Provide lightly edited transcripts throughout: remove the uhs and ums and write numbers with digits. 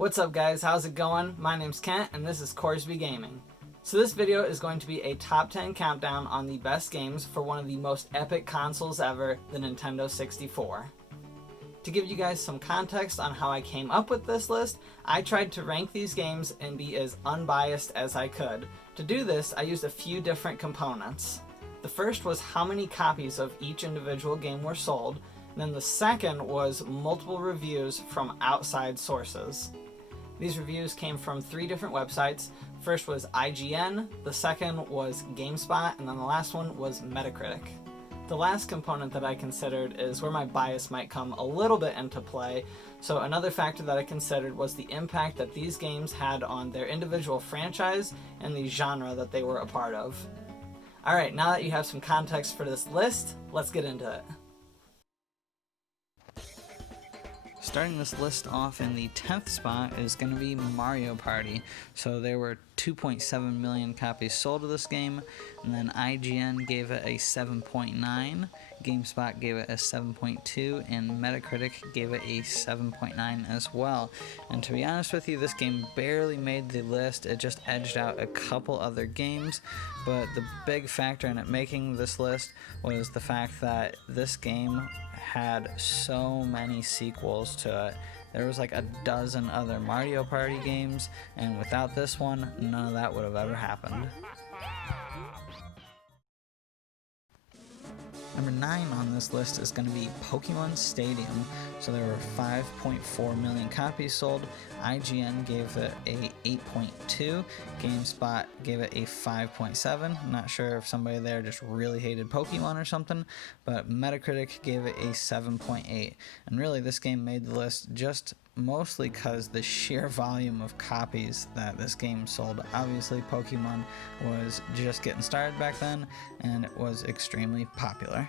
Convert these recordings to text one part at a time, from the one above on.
What's up guys, how's it going? My name's Kent and this is Corsby Gaming. So this video is going to be a top 10 countdown on the best games for one of the most epic consoles ever, the Nintendo 64. To give you guys some context on how I came up with this list, I tried to rank these games and be as unbiased as I could. To do this, I used a few different components. The first was how many copies of each individual game were sold, and then the second was multiple reviews from outside sources. These reviews came from 3 different websites. First was IGN, the second was GameSpot, and then the last one was Metacritic. The last component that I considered is where my bias might come a little bit into play. So another factor that I considered was the impact that these games had on their individual franchise and the genre that they were a part of. Alright, now that you have some context for this list, let's get into it. Starting this list off in the 10th spot is going to be Mario Party. So there were 2.7 million copies sold of this game, and then IGN gave it a 7.9, GameSpot gave it a 7.2, and Metacritic gave it a 7.9 as well. And to be honest with you, this game barely made the list. It just edged out a couple other games, but the big factor in it making this list was the fact that this game had so many sequels to it. There was like a dozen other Mario Party games, and without this one, none of that would have ever happened. Number 9 on this list is going to be Pokemon Stadium. So there were 5.4 million copies sold. IGN gave it a 8.2. GameSpot gave it a 5.7. I'm not sure if somebody there just really hated Pokemon or something, but Metacritic gave it a 7.8. And really this game made the list just mostly because the sheer volume of copies that this game sold. Obviously Pokemon was just getting started back then, and it was extremely popular.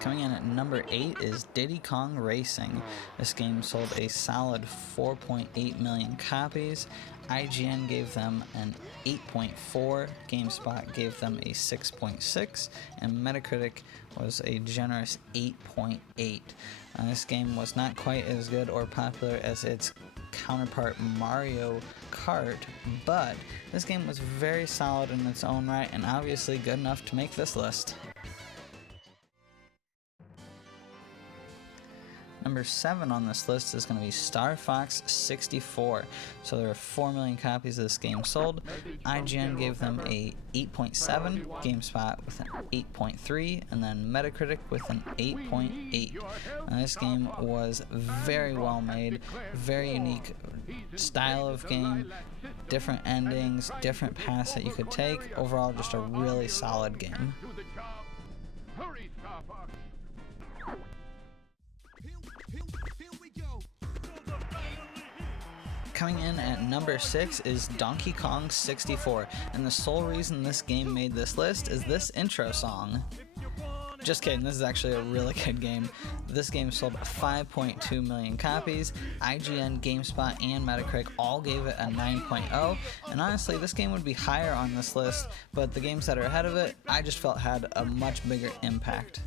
Coming in at number 8 is Diddy Kong Racing. This game sold a solid 4.8 million copies. IGN gave them an 8.4, GameSpot gave them a 6.6, and Metacritic was a generous 8.8. This game was not quite as good or popular as its counterpart Mario Kart, but this game was very solid in its own right and obviously good enough to make this list. Number 7 on this list is going to be Star Fox 64. So there were 4 million copies of this game sold. IGN gave them a 8.7, GameSpot with an 8.3, and then Metacritic with an 8.8. Now this game was very well made, very unique style of game, different endings, different paths that you could take. Overall, just a really solid game. Coming in at number 6 is Donkey Kong 64, and the sole reason this game made this list is this intro song. Just kidding, this is actually a really good game. This game sold 5.2 million copies. IGN, GameSpot, and Metacritic all gave it a 9.0, and honestly this game would be higher on this list, but the games that are ahead of it I just felt had a much bigger impact.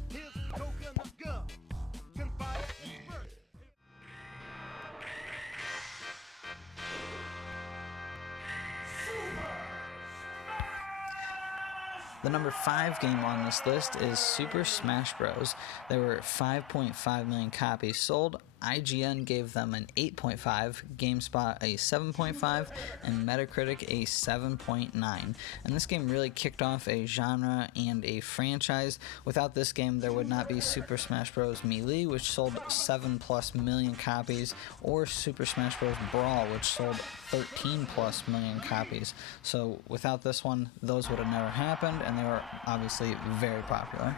The number 5 game on this list is Super Smash Bros. There were 5.5 million copies sold. IGN gave them an 8.5, GameSpot a 7.5, and Metacritic a 7.9. And this game really kicked off a genre and a franchise. Without this game, there would not be Super Smash Bros. Melee, which sold 7+ million copies, or Super Smash Bros. Brawl, which sold 13+ million copies. So without this one, those would have never happened, and they were obviously very popular.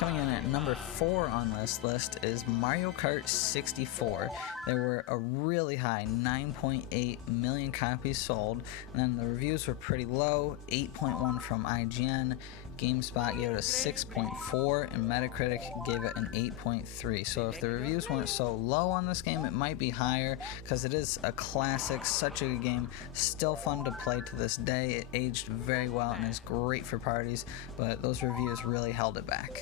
Coming in at number 4 on this list is Mario Kart 64. There were a really high 9.8 million copies sold, and then the reviews were pretty low, 8.1 from IGN, GameSpot gave it a 6.4, and Metacritic gave it an 8.3. So if the reviews weren't so low on this game, it might be higher, because it is a classic, such a good game, still fun to play to this day. It aged very well and is great for parties, but those reviews really held it back.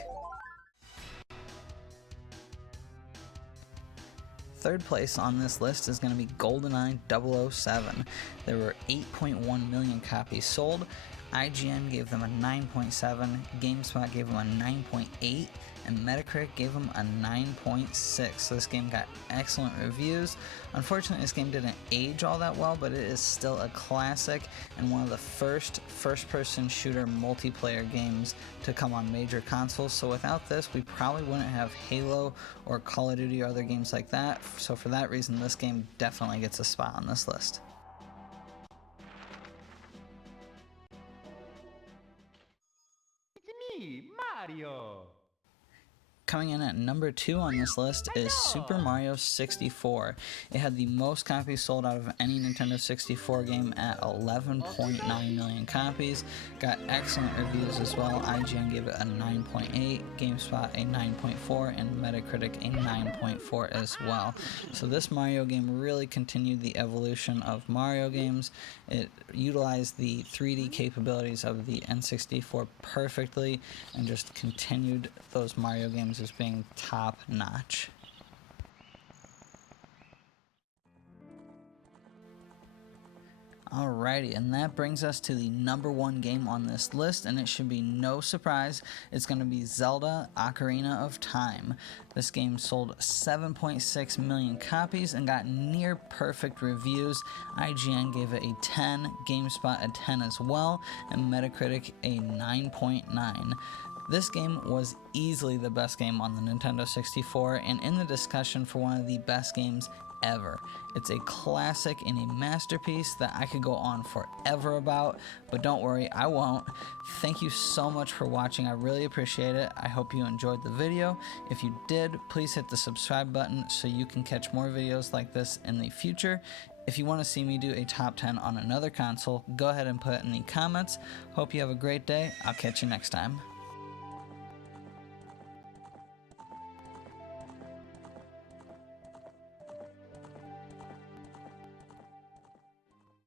Third place on this list is going to be GoldenEye 007. There were 8.1 million copies sold. IGN gave them a 9.7, GameSpot gave them a 9.8, and Metacritic gave them a 9.6. So this game got excellent reviews. Unfortunately, this game didn't age all that well, but it is still a classic and one of the first-person shooter multiplayer games to come on major consoles. So without this, we probably wouldn't have Halo or Call of Duty or other games like that. So for that reason, this game definitely gets a spot on this list. Mario. Coming in at number 2 on this list is Super Mario 64. It had the most copies sold out of any Nintendo 64 game at 11.9 million copies. Got excellent reviews as well. IGN gave it a 9.8, GameSpot a 9.4, and Metacritic a 9.4 as well. So this Mario game really continued the evolution of Mario games. It utilized the 3D capabilities of the N64 perfectly and just continued those Mario games as being top notch. Alrighty, and that brings us to the number 1 game on this list, and it should be no surprise, it's going to be Zelda Ocarina of Time. This game sold 7.6 million copies and got near perfect reviews. IGN gave it a 10, GameSpot a 10 as well, and Metacritic a 9.9. This game was easily the best game on the Nintendo 64 and in the discussion for one of the best games ever. It's a classic and a masterpiece that I could go on forever about, but don't worry, I won't. Thank you so much for watching. I really appreciate it. I hope you enjoyed the video. If you did, please hit the subscribe button so you can catch more videos like this in the future. If you want to see me do a top 10 on another console, go ahead and put it in the comments. Hope you have a great day. I'll catch you next time.